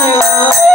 দেখো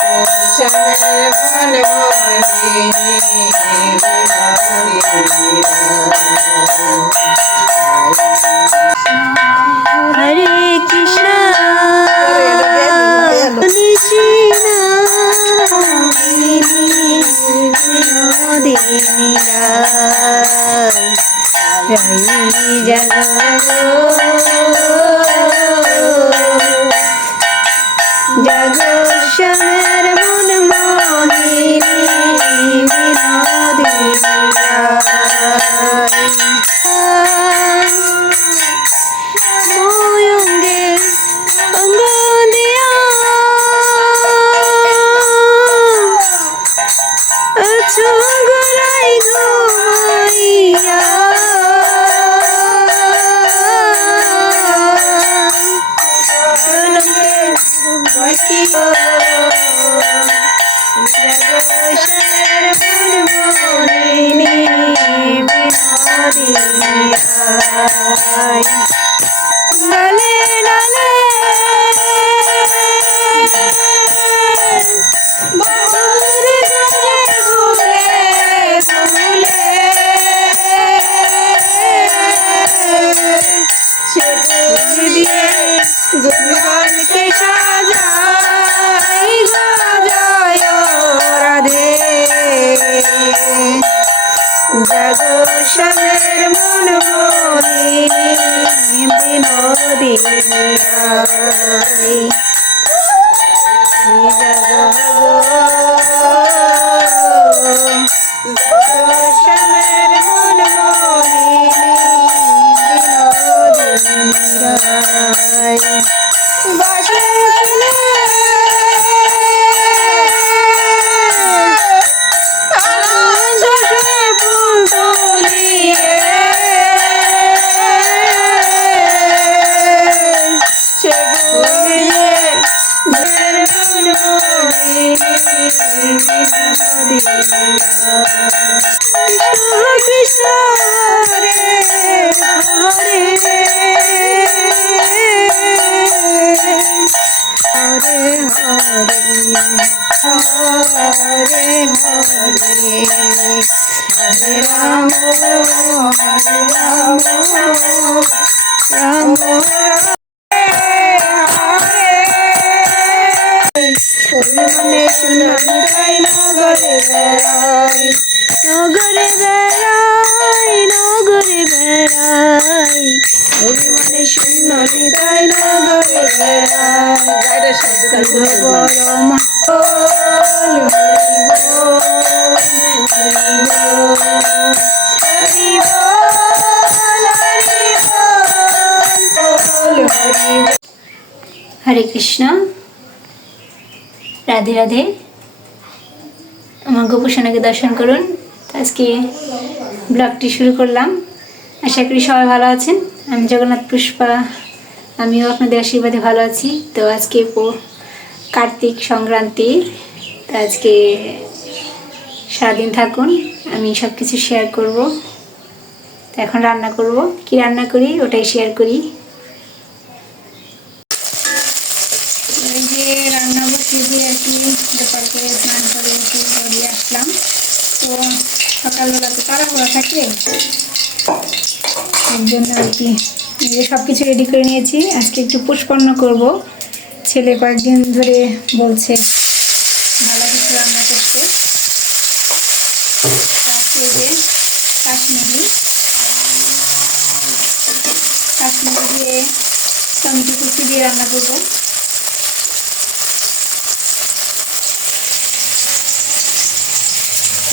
জাগো শ্যামের হরে কৃষ্ণ জগ শ্যামের হরে কৃষ্ণ। রাধে রাধে। আমার গোপুসোনাকে দর্শন করুন। আজকে ব্লগটি শুরু করলাম। আশা করি সবাই ভালো আছেন। আমি জগন্নাথ পুষ্পা আমিও আপনাদের আশীর্বাদে ভালো আছি। তো আজকে কার্তিক সংক্রান্তি, তো আজকে সারাদিন থাকুন, আমি সব কিছু শেয়ার করব। তো এখন রান্না করব। কি রান্না করি? ওটাই শেয়ার করি। এই যে রান্না বসিয়ে দিয়ে আর কি ব্যাপার করে স্নান করে আসলাম। তো সকালবেলা তো তাড়াহুড়া থাকে। এর জন্য আর কি যে সব কিছু রেডি করে নিয়েছি। আজকে একটু পুষ্পন্ন করব। ছেলে কয়েকদিন ধরে বলছে, ভালো কিছু রান্না করতে। কাশ্মীরি কাশ্মীরি দিয়ে টমেটো কুচি দিয়ে রান্না করব।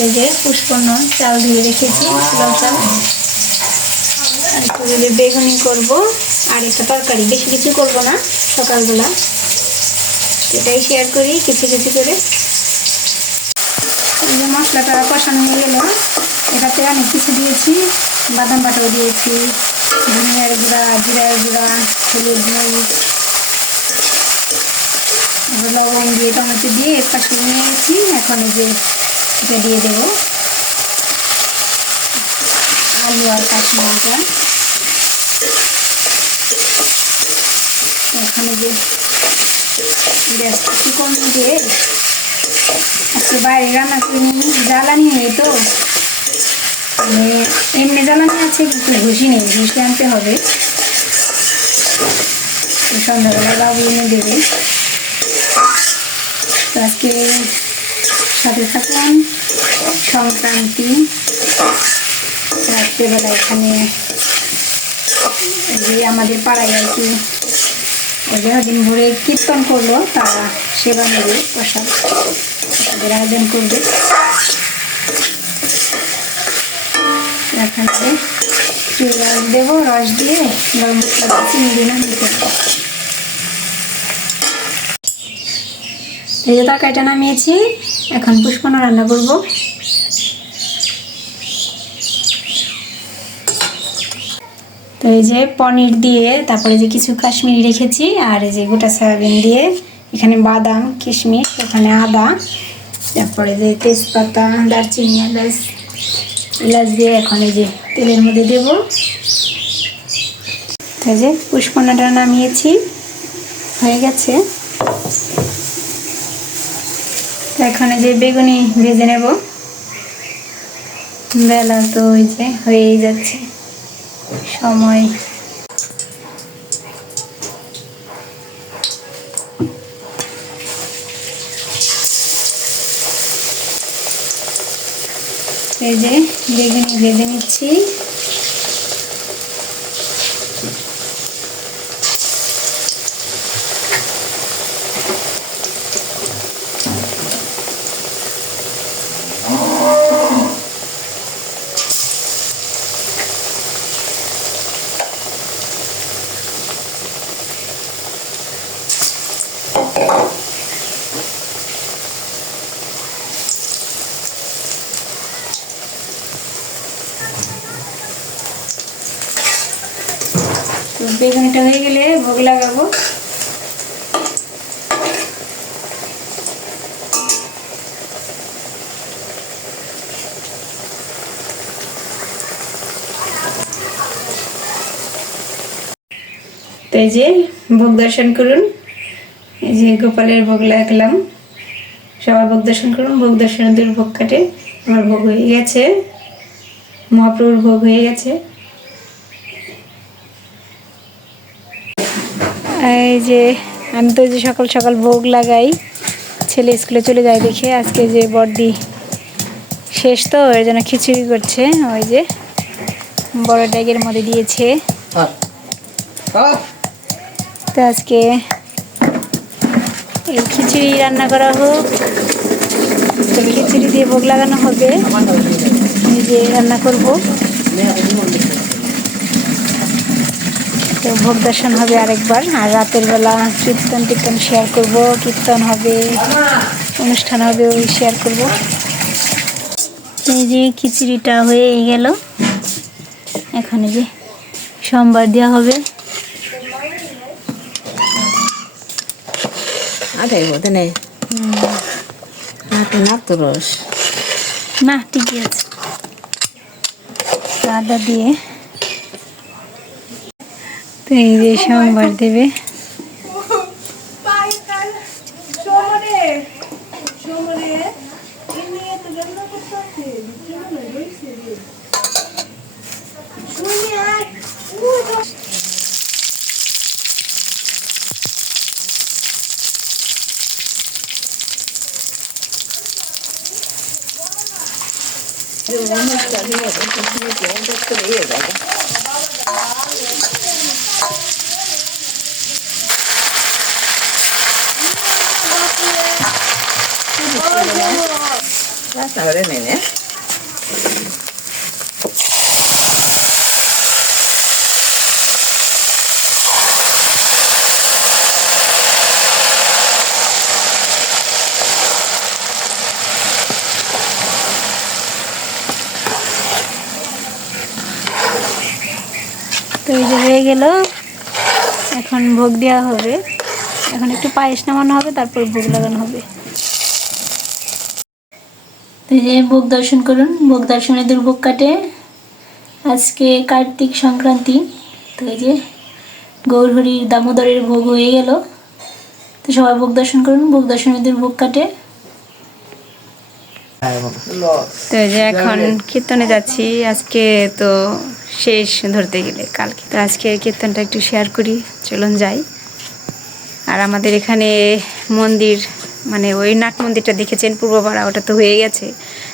এই যে পুষ্পন্ন চাল ধুয়ে রেখেছি পোলাও চাল। করে বেগুনি করব, আর একটা তরকারি। বেশি কিছু করব না, সকালবেলা। এটাই শেয়ার করি কিছু কিছু করে। যে মশলাটা কষানো হয়ে গেল। এটাতে অনেক কিছু দিয়েছি, বাদাম বাটাও দিয়েছি, ধনিয়ার গুঁড়া, জিরার গুঁড়া, হলুদ মরিচ, লবণ দিয়ে টমেটো দিয়ে পাশে নিয়েছি। এখন যে এটা দিয়ে দেবো। আলু আর কাশ্মীরটা এখানে যে গ্যাসটা কম দিয়ে আজকে বাইরে রান্না করে, জ্বালানি নেই তো। মানে এমনি জ্বালানি আছে, কিন্তু ঘুষি নেই, ঘুষি আনতে হবে। তো সন্ধ্যাবেলায় বাবু এনে দেবে। আজকে সাথে থাকুন সংক্রান্তি। রাত্রেবেলা এখানে যে আমাদের পাড়ায় আর কি কীর্তন করল তারা সেবা নেবে, প্রসাদ করবে। রস দেবো, রস দিয়ে গরম মশলা চিনি ফেলব এই যে তরকারিটা নামিয়েছি, এখন পুষ্পনা রান্না করব। এই যে পনির দিয়ে, তারপরে যে কিছু কাশ্মীরি রেখেছি, আর এই যে গোটা সয়াবিন দিয়ে, এখানে বাদাম, কিশমিশ, এখানে আদা, তারপরে যে তেজপাতা, দারচিনি, এলাচ এলাচ দিয়ে এখন এই যে তেলের মধ্যে দেবো। এই যে পুষ্পনাটা নামিয়েছি, হয়ে গেছে। এখন যে বেগুনি ভেজে নেব। বেলা তো ওই যে হয়েই যাচ্ছে। সময়। এই যে বেগুনি বেঁধে নিচ্ছি। বেগুনিটা হয়ে গেলে ভোগ লাগাবো। এই যে ভোগ দর্শন করুন। এই যে গোপালের ভোগ লাগলাম। সবার ভোগ দর্শন করুন, ভোগ দর্শন ভোগ কাটে। আমার ভোগ হয়ে গেছে। মহাপ্রভুর ভোগ হয়ে গেছে। এই যে আমি তো যে সকাল সকাল ভোগ লাগাই ছেলে স্কুলে চলে যায় দেখে আজকে যে বর্দি শেষ তো এর জন্য খিচুড়ি করছে ওই যে বড় ড্যাগের মধ্যে দিয়েছে। তো আজকে এই খিচুড়ি রান্না করা হোক তো খিচুড়ি দিয়ে ভোগ লাগানো হবে নিজে রান্না করব। তো ভোগ দর্শন হবে আরেকবার। আর রাতের বেলা কীর্তন টীর্তন শেয়ার করব। কীর্তন হবে অনুষ্ঠান হবে ওই শেয়ার করব। এই যে খিচুড়িটা হয়ে গেল। এখন যে সোমবার দেওয়া হবে। বোধ নেই নাক তো রস? না ঠিকই আছে। আদা দিয়ে তো এই যে সোমবার দেবে রাস্তা করে নেই নে গেল। এখন ভোগ দেওয়া হবে। এখন একটু পায়েস নামানো হবে তারপর ভোগ লাগানো হবে। যে ভোগ দর্শন করুন। ভোগ দর্শনে দুর্ভোগ কাটে। আজকে কার্তিক সংক্রান্তি। তো এই যে গৌরহরির দামোদরের ভোগ হয়ে গেল। তো সবাই ভোগ দর্শন করুন। ভোগ দর্শনে দুর্ভোগ কাটে। তো এই যে এখন কীর্তনে যাচ্ছি। আজকে তো শেষ ধরতে গেলে কালকে। তো আজকে কীর্তনটা একটু শেয়ার করি। চলুন যাই। আর আমাদের এখানে মন্দির মানে ওই নাট মন্দিরটা দেখেছেন পূর্বপাড়া, ওটা তো হয়ে গেছে।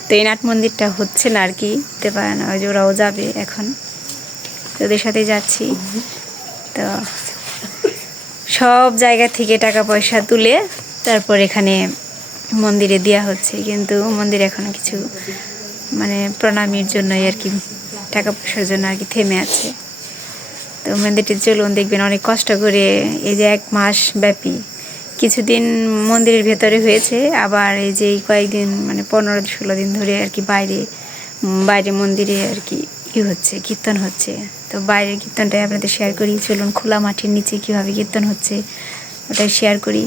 তো এই নাট মন্দিরটা হচ্ছে না আর কি, হতে পারে না, ওই যে ওরাও যাবে এখন। তো ওদের সাথে যাচ্ছি। তো সব জায়গা থেকে টাকা পয়সা তুলে তারপর এখানে মন্দিরে দেওয়া হচ্ছে। কিন্তু মন্দির এখনও কিছু মানে প্রণামীর জন্যই আর কি টাকা পয়সার জন্য আর কি থেমে আছে। তো মন্দিরটি চলুন দেখবেন, অনেক কষ্ট করে এই যে এক মাস ব্যাপী। কিছুদিন মন্দিরের ভেতরে হয়েছে, আবার এই যে এই কয়েকদিন মানে পনেরো ষোলো দিন ধরে আর কি বাইরে বাইরে মন্দিরে আর কি ই হচ্ছে, কীর্তন হচ্ছে। তো বাইরের কীর্তনটাই আপনাদের শেয়ার করি। চলুন খোলা মাটির নিচে কীভাবে কীর্তন হচ্ছে, ওটাই শেয়ার করি।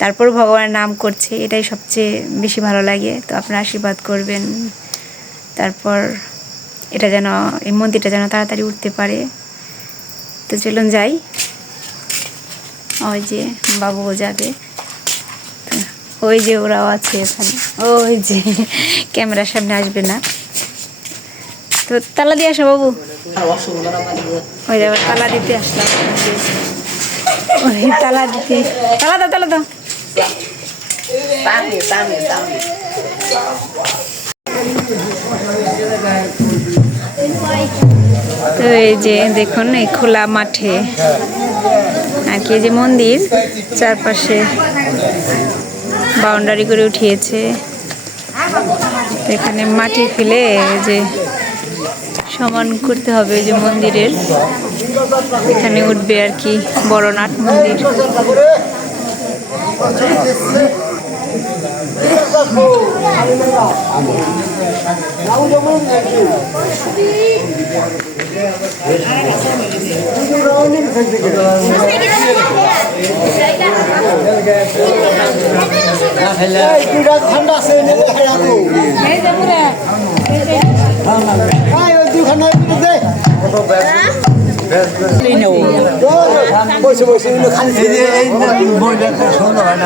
তারপর ভগবানের নাম করছে, এটাই সবচেয়ে বেশি ভালো লাগে। তো আপনারা আশীর্বাদ করবেন। তারপর এটা যেন, এই মন্দিরটা যেন তাড়াতাড়ি উঠতে পারে। তো চলুন যাই। ওই যে বাবুও যাবে। ওই যে ওরাও আছে এখানে। ওই যে ক্যামেরার সামনে আসবে না। তো তালা দিয়ে আসো বাবু। ওই যাবার তালা দিতে আসলাম। ওই তালা দিতে। তালা দাও তালা দাও. তো এই যে দেখুন, এই খোলা মাঠে। আর কি যে মন্দির, চারপাশে বাউন্ডারি করে উঠিয়েছে। এখানে মাটি ফেলে যে সমান করতে হবে যে মন্দিরের। এখানে উঠবে আর কি বড় নাট মন্দির। বসে বসে এগুলো খালি এই যে এই বইটা শোনো হয়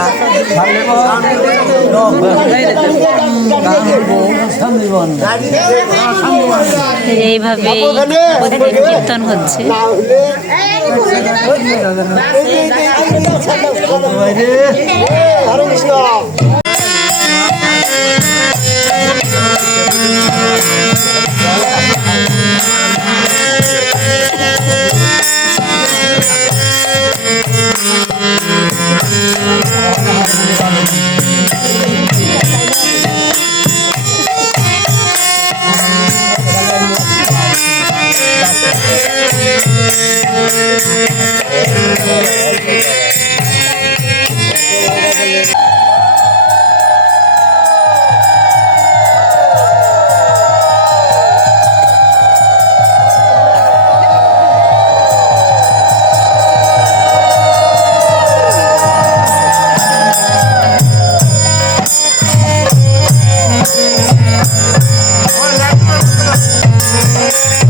Yeah.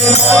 হলে